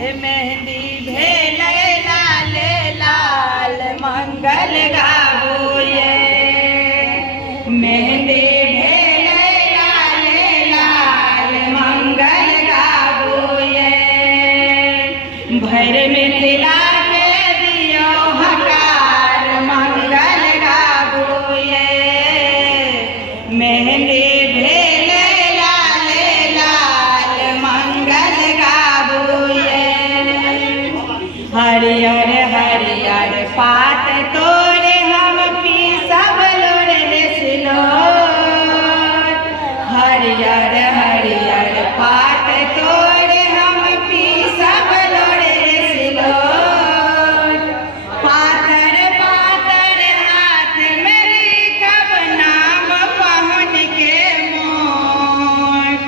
मेहंदी भेल लाल लाल मंगल गाबो ये। मेहंदी भेल लाल लाल मंगल गाबो ये। भर मिथिला के दियो हकार मंगल गाबो ये। मेहंदी भेल लाल लाल मंगल गाबो ये। हरियर हरियर पात तोरे हम पीसब लोरे रे सिलोट। हरियर हरियर पात तोरे हम पीसब लोरे रे सिलोट। पातर पातर हाथ में लिखब नाम पहुन के मोट।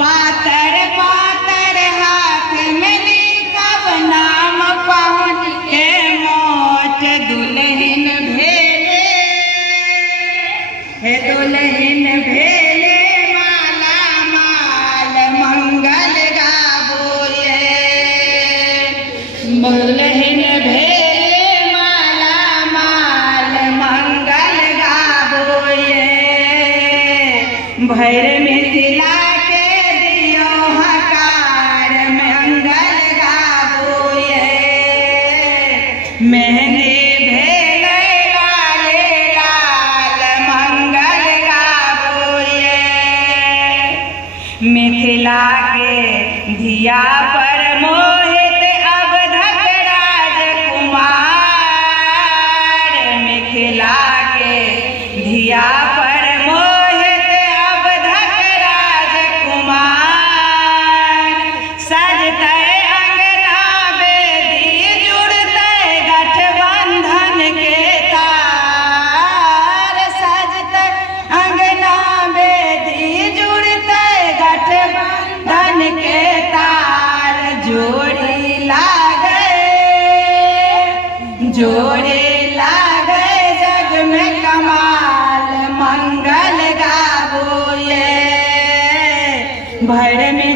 पातर पातर हाथ में लिखब नाम पहुन के मोट। दुल्हन भेले हे दुल्हन भेले माला माल मंगल गाबो ये। दुल्हन भेले माला माल मंगल गाबो ये। भैर मिथिला के दियो हकार मंगल गाबो ये। मेहंदी भेल लाल लाल मंगल गाबो ये। मिथिला के धिया पर मोहित अवधक राजकुमार। मिथिला के धिया पर मोहित अवधक राजकुमार। सजतै अंगना बेदी जुड़तै गठबंधन के तार। सजतै अंगना बेदी जुड़तै गठबंधन के तार। जोड़ी लागे जग में कमाल मंगल गाबो ये। भर में